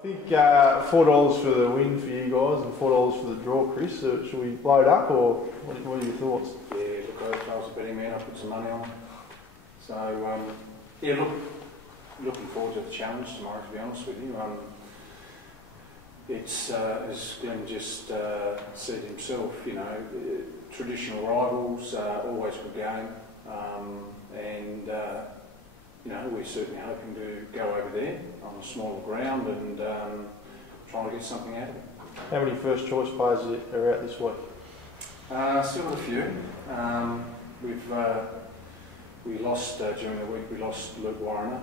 I think $4 for the win for you guys and $4 for the draw, Chris. Should we load up or what are your thoughts? Yeah, look, I was a betting man. I put some money on. So, yeah, looking forward to the challenge tomorrow, to be honest with you. It's, as Glenn just said himself, you know, traditional rivals, always a good game. And you know, we're certainly hoping to go over there on a smaller ground and trying to get something out of it. How many first choice players are out this week? Still got a few. We lost during the week. We lost Luke Warner.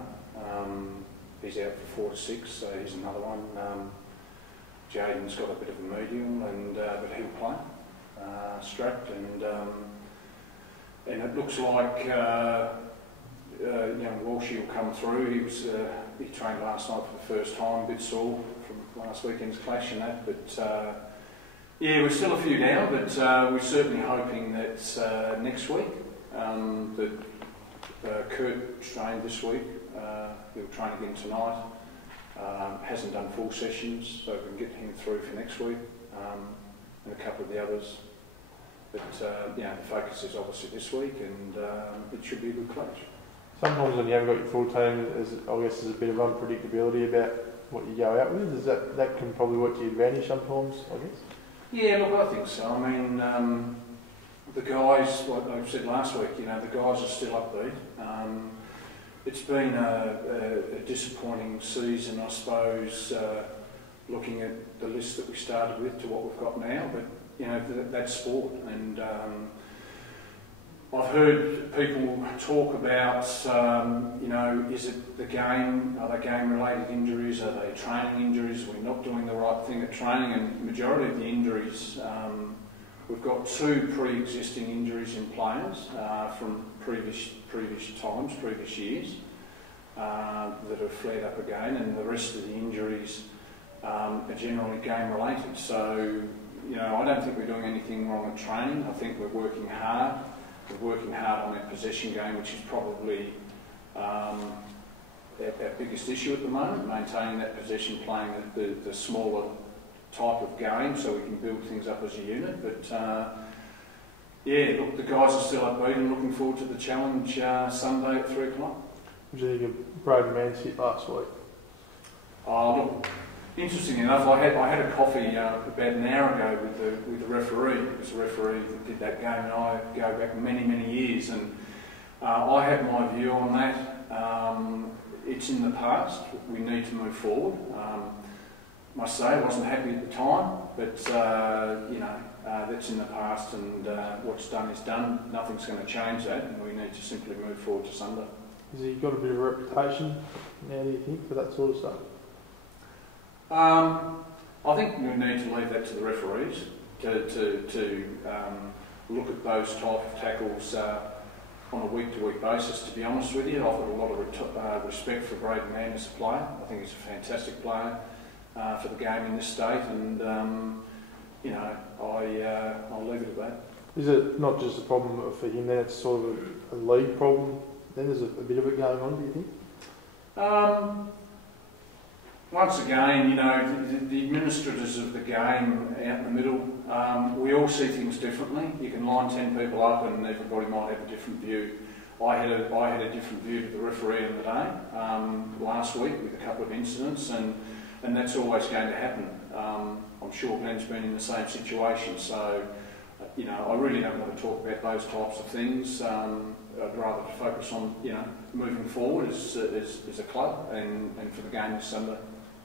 He's out for 4 to 6, so he's another one. Jaden's got a bit of a medial, and but he'll play strapped, and it looks like young Walshy will come through. He trained last night for the first time, a bit sore from last weekend's clash and that, but yeah, we're still a few down, but we're certainly hoping that next week that Kurt trained this week. He'll train again tonight. Hasn't done full sessions, so we can get him through for next week, and a couple of the others. But yeah, the focus is obviously this week, and it should be a good clash. Sometimes when you haven't got your full team, I guess there's a bit of unpredictability about what you go out with. That can probably work to your advantage sometimes, I guess? Yeah, look, I think so. I mean, the guys, like I said last week, you know, the guys are still upbeat. It's been a disappointing season, I suppose, looking at the list that we started with to what we've got now, but, you know, that's sport, and I've heard people talk about, you know, is it the game, are they game-related injuries, are they training injuries, we're not doing the right thing at training, and the majority of the injuries, we've got 2 pre-existing injuries in players from previous times, previous years, that have flared up again, and the rest of the injuries are generally game-related. So, you know, I don't think we're doing anything wrong at training. I think we're working hard. We're working hard on that possession game, which is probably our biggest issue at the moment, maintaining that possession, playing the smaller type of game so we can build things up as a unit. But yeah, look, the guys are still upbeat and looking forward to the challenge Sunday at 3 o'clock. What do you think of Braden Mann's hit last week? Oh, look, interesting enough, I had a coffee about an hour ago with the referee. It was the referee that did that game, and I go back many, many years, and I have my view on that. It's in the past. We need to move forward. I must say, I wasn't happy at the time, but you know, that's in the past, and what's done is done. Nothing's going to change that, and we need to simply move forward to Sunday. Has he got a bit of a reputation now, do you think, for that sort of stuff? I think we need to leave that to the referees to look at those type of tackles on a week-to-week basis. To be honest with you, I've got a lot of respect for Braden Mann as a player. I think he's a fantastic player for the game in this state, and you know, I'll leave it at that. Is it not just a problem for him then, it's sort of a league problem? Then there's a bit of it going on, do you think? Once again, you know, the administrators of the game out in the middle, we all see things differently. You can line 10 people up and everybody might have a different view. I had a different view to the referee on the day last week with a couple of incidents, and that's always going to happen. I'm sure Glenn's been in the same situation, so you know, I really don't want to talk about those types of things. I'd rather focus on, you know, moving forward as a club and for the game this Sunday.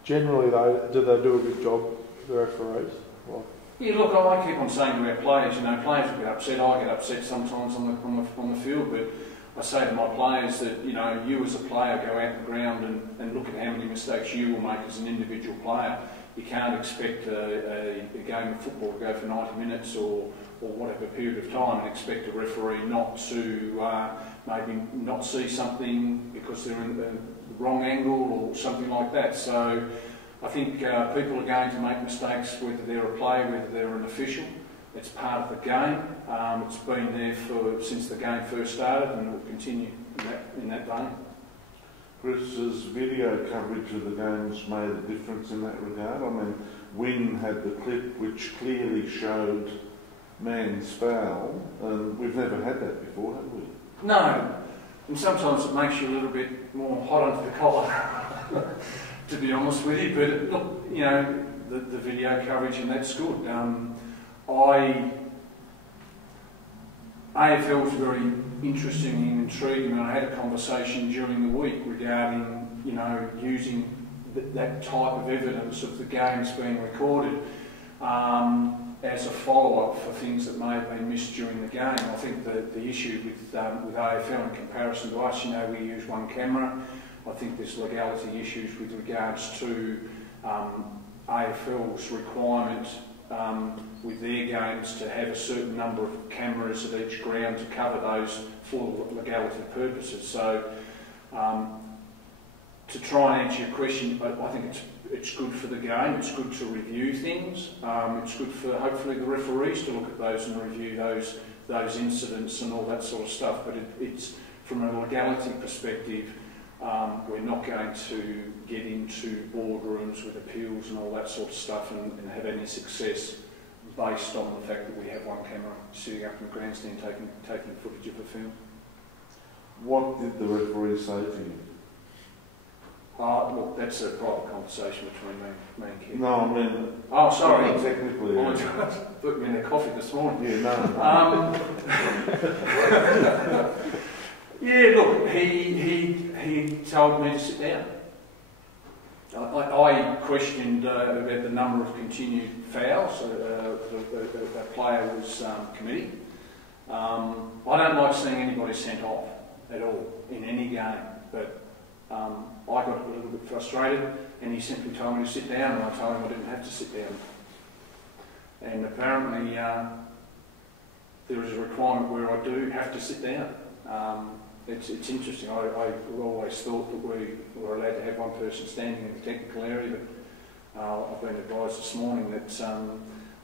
Generally though, do they do a good job, the referees? Well, yeah, look, I keep on saying to our players, you know, players will get upset. I get upset sometimes on the field, but I say to my players that, you know, you as a player go out the ground and look at how many mistakes you will make as an individual player. You can't expect a game of football to go for 90 minutes or whatever period of time and expect a referee not to maybe not see something because they're in the wrong angle or something like that. So I think people are going to make mistakes, whether they're a player, whether they're an official. It's part of the game. It's been there since the game first started, and it will continue in that vein. Chris's video coverage of the games made a difference in that regard? I mean, Wynn had the clip which clearly showed man's foul, and we've never had that before, have we? No, and sometimes it makes you a little bit more hot under the collar, to be honest with you. But look, you know, the video coverage, and that's good. AFL is very interesting and intriguing, and I had a conversation during the week regarding, you know, using that type of evidence of the games being recorded as a follow-up for things that may have been missed during the game. I think the issue with AFL in comparison to us, you know, we use one camera. I think there's legality issues with regards to AFL's requirement with their games to have a certain number of cameras at each ground to cover those for legality purposes. So to try and answer your question, I think it's good for the game, it's good to review things, it's good for hopefully the referees to look at those and review those incidents and all that sort of stuff, but it's from a legality perspective, we're not going to get into boardrooms with appeals and all that sort of stuff and have any success based on the fact that we have one camera sitting up in the grandstand taking footage of a film. What did the referee say to you? Look, that's a private conversation between me and Kim. No, I mean... Oh, sorry. Not technically. I put me in a coffee this morning. Yeah, no. Yeah, look, he told me to sit down. I questioned about the number of continued fouls the player was committing. I don't like seeing anybody sent off at all in any game, but I got a little bit frustrated and he simply told me to sit down, and I told him I didn't have to sit down. And apparently there is a requirement where I do have to sit down. It's interesting. I always thought that we were allowed to have one person standing in the technical area, but I've been advised this morning that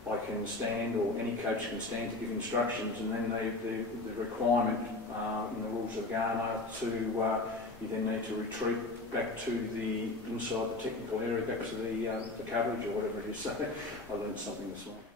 I can stand, or any coach can stand to give instructions, and then the requirement in the rules of the game are to you then need to retreat back to the inside the technical area, back to the coverage or whatever it is. So I learned something this morning.